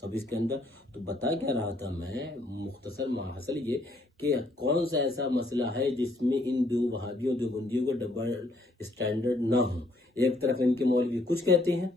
سب اس کے اندر. تو بتا کیا رہا تھا میں مختصر ماحصل یہ کہ کون سا ایسا مسئلہ ہے جس میں ان دو وہابیوں دیوبندیوں کو ڈبل اسٹینڈرڈ نہ ہو. ایک طرف ان کے مولوی کچھ کہتے ہیں،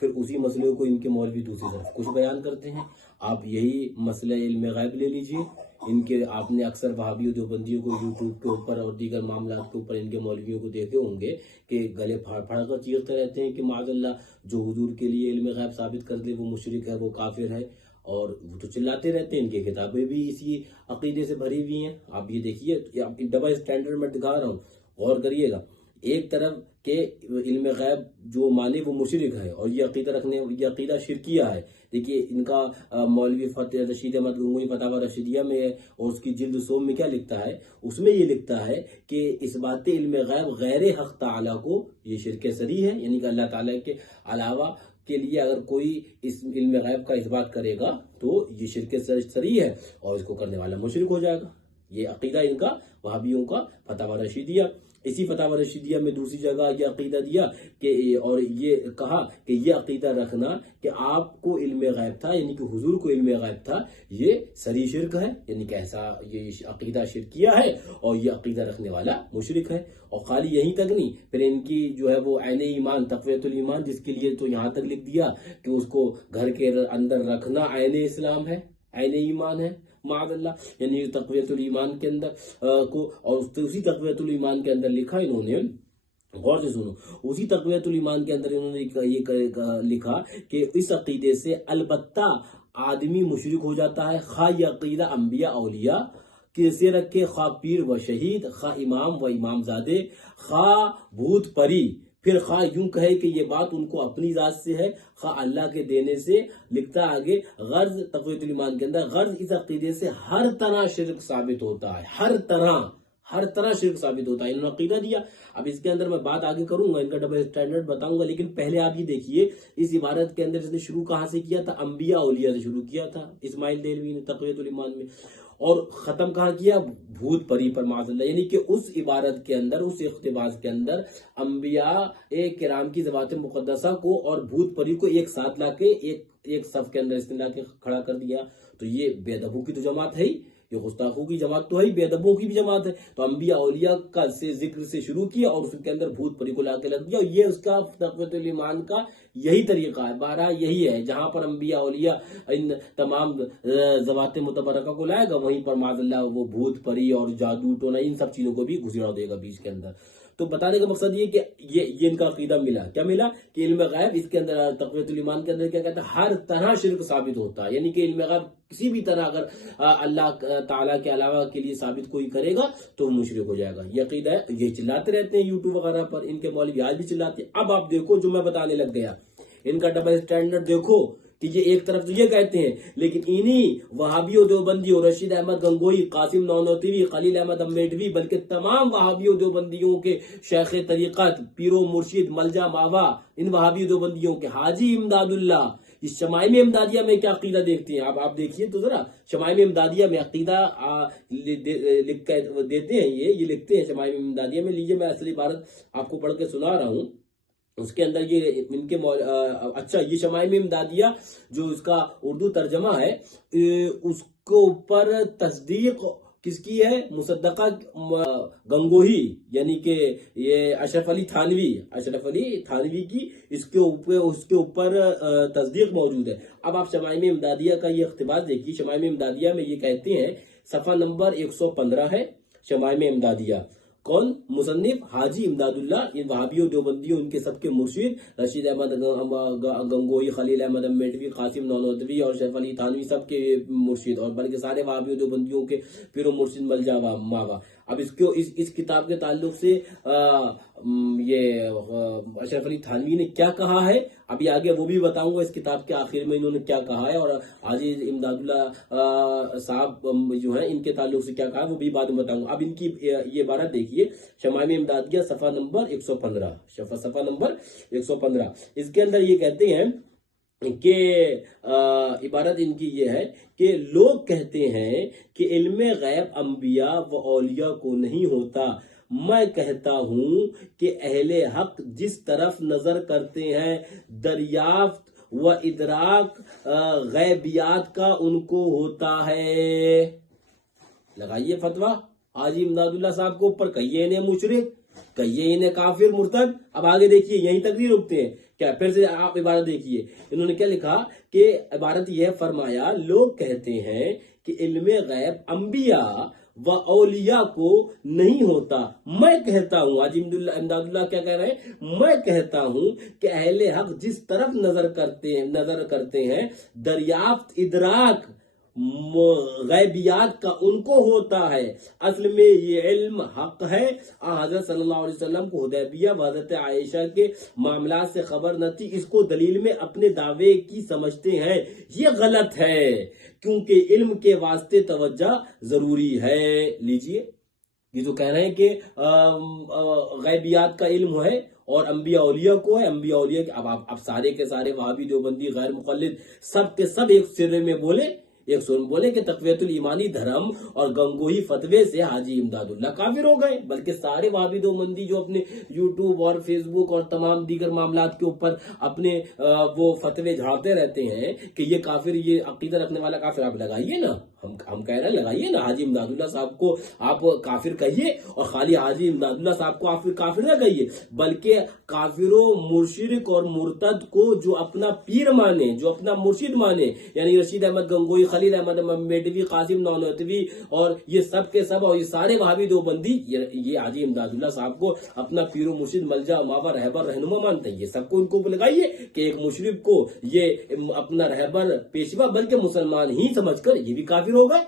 پھر اسی مسئلے کو ان کے مولوی دوسری طرف کچھ بیان کرتے ہیں. آپ یہی مسئلہ علم غیب لے لیجئے. ان کے آپ نے اکثر وہابیوں دیوبندیوں کو یوٹیوب کے اوپر اور دیگر معاملات کے اوپر ان کے مولویوں کو دیکھے ہوں گے کہ گلے پھاڑ پھاڑ کر چیختے رہتے ہیں کہ معاذ اللہ جو حضور کے لیے علم غیب ثابت کر دے وہ مشرک ہے، وہ کافر ہے. اور وہ تو چلاتے رہتے ہیں، ان کی کتابیں بھی اسی عقیدے سے بھری ہوئی ہیں. آپ یہ دیکھیے، ڈبل اسٹینڈرڈ میں دکھا رہا ہوں، غور کریے گا. ایک طرف کہ علم غیب جو مانے وہ مشرک ہے اور یہ عقیدہ شرکیہ ہے. دیکھیے ان کا مولوی رشید احمد گنگوئی فتاوی رشیدیہ میں ہے اور اس کی جلد سوم میں کیا لکھتا ہے؟ اس میں یہ لکھتا ہے کہ اس بات علم غیب غیر حق تعالیٰ کو یہ شرک صریح ہے، یعنی کہ اللہ تعالیٰ کے علاوہ کے لیے اگر کوئی اس علم غیب کا اثبات کرے گا تو یہ شرک صریح ہے اور اس کو کرنے والا مشرک ہو جائے گا. یہ عقیدہ ان کا وہابیوں کا فتاوی رشیدیہ. اسی فتاوی رشیدیہ میں دوسری جگہ یہ عقیدہ دیا کہ اور یہ کہا کہ یہ عقیدہ رکھنا کہ آپ کو علم غیب تھا، یعنی کہ حضور کو علم غیب تھا، یہ صریح شرک ہے، یعنی کہ ایسا یہ عقیدہ شرکیہ ہے اور یہ عقیدہ رکھنے والا مشرک ہے. اور خالی یہیں تک نہیں، پھر ان کی جو ہے وہ عین ایمان تقویت الایمان، جس کے لیے تو یہاں تک لکھ دیا کہ اس کو گھر کے اندر رکھنا عین اسلام ہے، عین ایمان ہے معاذ اللہ. یعنی تقویت الایمان کے اندر کو، اور اسی تقویت الایمان کے اندر لکھا انہوں نے، غور سے سنو، اسی تقویت الایمان کے اندر انہوں نے یہ لکھا کہ اس عقیدے سے البتہ آدمی مشرک ہو جاتا ہے، خواہ یہ عقیدہ انبیاء اولیاء کیسے رکھے، خواہ پیر و شہید، خواہ امام و امام زادے، خواہ بھوت پری، پھر خواہ یوں کہے کہ یہ بات ان کو اپنی ذات سے ہے، خواہ اللہ کے دینے سے. لکھتا آگے غرض تقویت الایمان کے اندر، غرض اس عقیدے سے ہر طرح شرک ثابت ہوتا ہے، ہر طرح شرک ثابت ہوتا ہے. انہوں نے عقیدہ دیا. اب اس کے اندر میں بات آگے کروں گا، ان کا ڈبل اسٹینڈرڈ بتاؤں گا، لیکن پہلے آپ یہ دیکھیے اس عبارت کے اندر اس نے شروع کہاں سے کیا تھا؟ انبیاء اولیاء سے شروع کیا تھا اسماعیل دہلوی نے تقویت الایمان میں، اور ختم کہاں کیا؟ بھوت پری پر معاذ اللہ. یعنی کہ اس عبارت کے اندر، اس اقتباس کے اندر انبیاء کرام کی ذوات مقدسہ کو اور بھوت پری کو ایک ساتھ لا کے ایک صف کے اندر اس نے لا کے کھڑا کر دیا. تو یہ بے ادبوں کی تو جماعت ہے ہی، یہ گستاخوں کی جماعت تو ہے، بے ادبوں کی بھی جماعت ہے. تو انبیاء اولیاء کا سے ذکر سے شروع کیا اور اس کے اندر بھوت پری کو لا کے لگ دیا. اور یہ اس کا تقویت الایمان کا یہی طریقہ ہے، بارہ یہی ہے. جہاں پر انبیاء اولیاء ان تمام ذوات متبرکہ کو لائے گا، وہیں پر معاذ اللہ وہ بھوت پری اور جادو ٹونا ان سب چیزوں کو بھی گھسیڑ دے گا بیچ کے اندر. تو بتانے کا مقصد یہ کہ یہ ان کا عقیدہ ملا. کیا ملا؟ کہ علم غیب اس کے اندر تقویت الایمان کے اندر کیا کہتا ہے؟ ہر طرح شرک ثابت ہوتا ہے. یعنی کہ علم غیب کسی بھی طرح اگر اللہ تعالیٰ کے علاوہ کے لیے ثابت کوئی کرے گا تو مشرک ہو جائے گا. یہ عقیدہ ہے. یہ چلاتے رہتے ہیں یوٹیوب وغیرہ پر، ان کے مولوی آج بھی چلاتے ہیں. اب آپ دیکھو جو میں بتانے لگ گیا، ان کا ڈبل اسٹینڈرڈ دیکھو کہ یہ ایک طرف تو یہ کہتے ہیں، لیکن انہی وہابیوں دیوبندیوں، رشید احمد گنگوئی، قاسم نانوتوی، خلیل احمد امیٹوی، بلکہ تمام وہابیوں دیوبندیوں کے شیخ طریقت، پیر و مرشد، ملجا ماوا، ان وہابیوں دیوبندیوں کے حاجی امداد اللہ، اس شمائم امدادیہ میں کیا عقیدہ دیکھتے ہیں آپ دیکھیے تو ذرا. شمائم امدادیہ میں عقیدہ لکھ کر دیتے ہیں، یہ لکھتے ہیں شمائم امدادیہ میں. لیجیے میں اصلی عبارت آپ کو پڑھ کے سنا رہا ہوں. اس کے اندر یہ ان کے اچھا، یہ شمائم امدادیہ جو اس کا اردو ترجمہ ہے، اس کو اوپر تصدیق کس کی ہے؟ مصدقہ گنگوہی، یعنی کہ یہ اشرف علی تھانوی کی اس کے اوپر تصدیق موجود ہے. اب آپ شمائم امدادیہ کا یہ اقتباس دیکھیے. شمائم امدادیہ میں یہ کہتے ہیں، صفحہ نمبر 115 ہے شمائم امدادیہ. کون مصنف؟ حاجی امداد اللہ. ان وہابیوں دیوبندیوں ان کے سب کے مرشد رشید احمد گنگوئی، خلیل احمد امیٹوی، قاسم نانوتوی اور اشرف علی تھانوی سب کے مرشد، اور بلکہ سارے وہابیوں دیوبندیوں کے پیر و مرشد ملجا ماوا. اب اس کتاب کے تعلق سے یہ اشرف علی تھانوی نے کیا کہا ہے ابھی آگے وہ بھی بتاؤں گا. اس کتاب کے آخر میں انہوں نے کیا کہا ہے، اور حاجی امداد اللہ صاحب جو ہیں ان کے تعلق سے کیا کہا ہے وہ بھی بعد میں بتاؤں گا. اب ان کی یہ عبارت دیکھیے، شمائم امدادیہ صفحہ نمبر 115. اس کے اندر یہ کہتے ہیں کہ عبارت ان کی یہ ہے کہ لوگ کہتے ہیں کہ علم غیب انبیاء و اولیاء کو نہیں ہوتا. میں کہتا ہوں کہ اہل حق جس طرف نظر کرتے ہیں دریافت و ادراک غیبیات کا ان کو ہوتا ہے. لگائیے فتویٰ حاجی امداد اللہ صاحب کو اوپر، کہیے انہیں مشرک، کہیے انہیں کافر مرتد. اب آگے دیکھیے، یہیں تک نہیں رکتے ہیں کیا، پھر سے آپ عبارت دیکھیے انہوں نے کیا لکھا کہ عبارت یہ فرمایا، لوگ کہتے ہیں کہ علم غیب انبیاء و اولیاء کو نہیں ہوتا. میں کہتا ہوں، حاجی امداد اللہ کیا کہہ رہے ہیں، میں کہتا ہوں کہ اہل حق جس طرف نظر کرتے ہیں دریافت ادراک غیبیات کا ان کو ہوتا ہے. اصل میں یہ علم حق ہے. حضرت صلی اللہ علیہ وسلم کو حدیبیہ و حضرت عائشہ کے معاملات سے خبر نہ تھی، اس کو دلیل میں اپنے دعوے کی سمجھتے ہیں. یہ غلط ہے، کیونکہ علم کے واسطے توجہ ضروری ہے. لیجئے یہ جو کہہ رہے ہیں کہ غیبیات کا علم ہے اور انبیاء اولیاء کو ہے، انبیاء اولیاء کے اب سارے کے سارے وہابی دیوبندی غیر مقلد سب کے سب ایک سرے میں بولے کہ تقویت الایمانی دھرم اور گنگوہی فتوے سے حاجی امداد اللہ کافر ہو گئے. بلکہ سارے وہابی دیوبندی جو اپنے یوٹیوب اور فیس بک اور تمام دیگر معاملات کے اوپر اپنے وہ فتوے جھاڑتے رہتے ہیں کہ یہ کافر، یہ عقیدہ رکھنے والا کافر. آپ لگائیے نا، ہم کہہ رہے ہیں لگائیے نا، حاجی امداد اللہ صاحب کو آپ کافر کہیے، اور خالی حاجی امداد اللہ صاحب کو آپ کافر نہ کہیے، بلکہ کافروں، مشرک اور مرتد کو جو اپنا پیر مانے، جو اپنا مرشد مانے، یعنی رشید احمد گنگوئی، خلیل احمد میڈوی، قاسم نانوتوی اور یہ سب کے سب اور یہ سارے وہابی دیوبندی یہ حاجی امداد اللہ صاحب کو اپنا پیر و مرشد، ملجا، ماوا، رہبر، رہنما مانتے ہیں. یہ سب کو ان کو لگائیے کہ ایک مشرک کو یہ اپنا رہبر، پیشوا، بلکہ مسلمان ہی سمجھ کر یہ بھی کافر ہو گئے.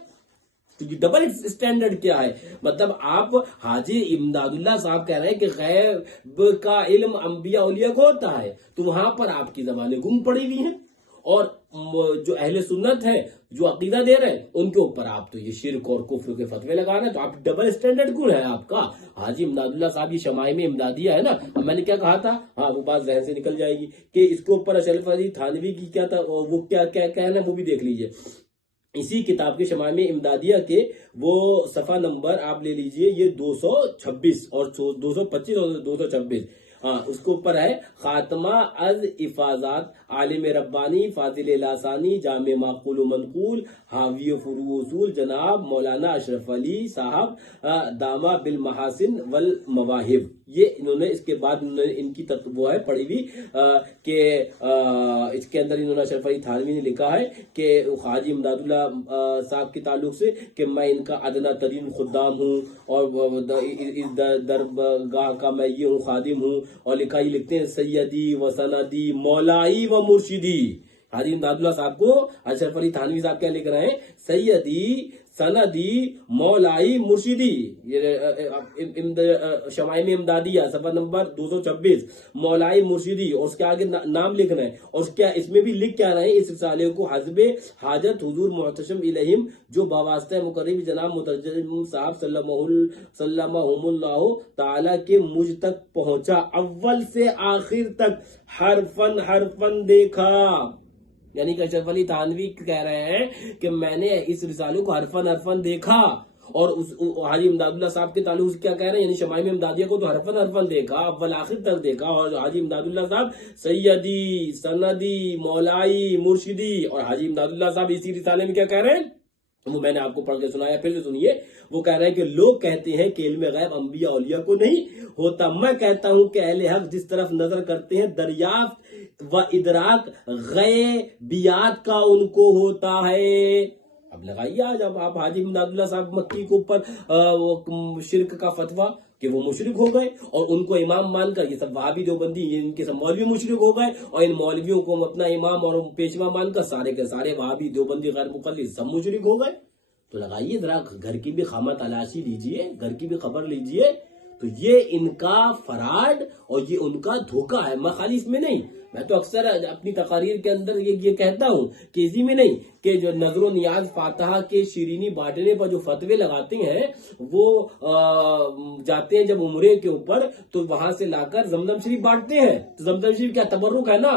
تو یہ ڈبل اسٹینڈرڈ کیا ہے؟ مطلب آپ حاجی امداد اللہ صاحب کہہ رہے ہیں کہ غیب کا علم انبیاء اولیاء کو ہوتا ہے، تو وہاں پر آپ کی زبانیں گم پڑی ہوئی ہیں، اور جو اہل سنت ہیں جو عقیدہ دے رہے ہیں ان کے اوپر آپ تو یہ شرک اور کفر کے فتوے لگا رہے ہیں. تو آپ ڈبل اسٹینڈرڈ کیوں ہے آپ کا؟ حاجی امداد اللہ صاحب یہ شمائم امدادیہ ہے نا، میں نے کیا کہا تھا، ہاں وہ بات ذہن سے نکل جائے گی کہ اس کے اوپر اشرف علی تھانوی کی کیا تھا، وہ کیا کہنا ہے وہ بھی دیکھ لیجئے. اسی کتاب کے شمائم امدادیہ کے وہ صفحہ نمبر آپ لے لیجئے، یہ 226 اور 225 اور 226، اس کے اوپر ہے خاتمہ از افاظات عالم ربانی فاضل لاسانی جامع معقول و منقول حاوی فروع اصول جناب مولانا اشرف علی صاحب دامہ بالمحاسن والمواہب. یہ انہوں نے اس کے بعد ان کی وہ ہے پڑھی ہوئی کہ اس کے اندر انہوں نے اشرف علی تھانوی نے لکھا ہے کہ حاجی امداد اللہ صاحب کے تعلق سے کہ میں ان کا ادنا ترین خدام ہوں اور درگاہ کا میں یہ ہوں خادم ہوں، اور لکھتے ہیں سیدی و سندی مولائی و مرشدی. حاجی امداد اللہ صاحب کو اشرف علی تھانوی صاحب کیا لکھ رہے ہیں، سیدی سندی مولائی مرشدی. شمائم امدادیہ صفحہ نمبر 226 مولائی مرشدی، اور اس کے آگے نام لکھ رہے ہیں، اور اس میں بھی لکھ کیا رہے ہیں، اس رسالے کو حسب حاجت حضور محتشم الیہم جو باواسطہ مقرب جناب مترجم صاحب سلمہم اللہ تعالی کے مجھ تک پہنچا، اول سے آخر تک حرفن دیکھا. یعنی کہ اشرف علی تھانوی کہہ رہے ہیں کہ میں نے اس رسالے کو حرفن دیکھا، اور حاجی امداد اللہ صاحب کے تعلق سے کیا کہہ رہے ہیں، یعنی شمائم امدادیہ کو تو حرفن دیکھا، اول آخر تک دیکھا، اور حاجی امداد اللہ صاحب سیدی سندی مولائی مرشدی. اور حاجی امداد اللہ صاحب اسی رسالے میں کیا کہہ رہے ہیں، وہ میں نے آپ کو پڑھ کے سنایا، پھر سے سنیے. وہ کہہ رہے ہیں کہ لوگ کہتے ہیں کہ علم غیب انبیاء اولیاء کو نہیں ہوتا، میں کہتا ہوں کہ اہل حق جس طرف نظر کرتے ہیں دریافت و ادراک غیبیات کا ان کو ہوتا ہے. اب لگائیے آج اب آپ حاجی امداد اللہ صاحب مکی کے اوپر شرک کا فتویٰ کہ وہ مشرک ہو گئے، اور ان کو امام مان کر، یہ سب وہابی دیوبندی یہ ان کے سب مولوی مشرک ہو گئے، اور ان مولویوں کو اپنا امام اور پیشوا مان کر سارے کے سارے وہابی دیوبندی غیر مقلد سب مشرک ہو گئے. تو لگائیے ذرا گھر کی بھی خامہ تلاشی لیجئے، گھر کی بھی خبر لیجئے. تو یہ ان کا فراڈ اور یہ ان کا دھوکہ ہے. میں خالی اس میں نہیں، میں تو اکثر اپنی تقاریر کے اندر یہ کہتا ہوں کہ اسی میں نہیں کہ جو نظر و نیاز فاتحہ کے شیرینی بانٹنے پر جو فتوے لگاتے ہیں، وہ جاتے ہیں جب عمرے کے اوپر تو وہاں سے لا کر زمزم شریف بانٹتے ہیں. تو زمزم شریف کیا تبرک ہے نا،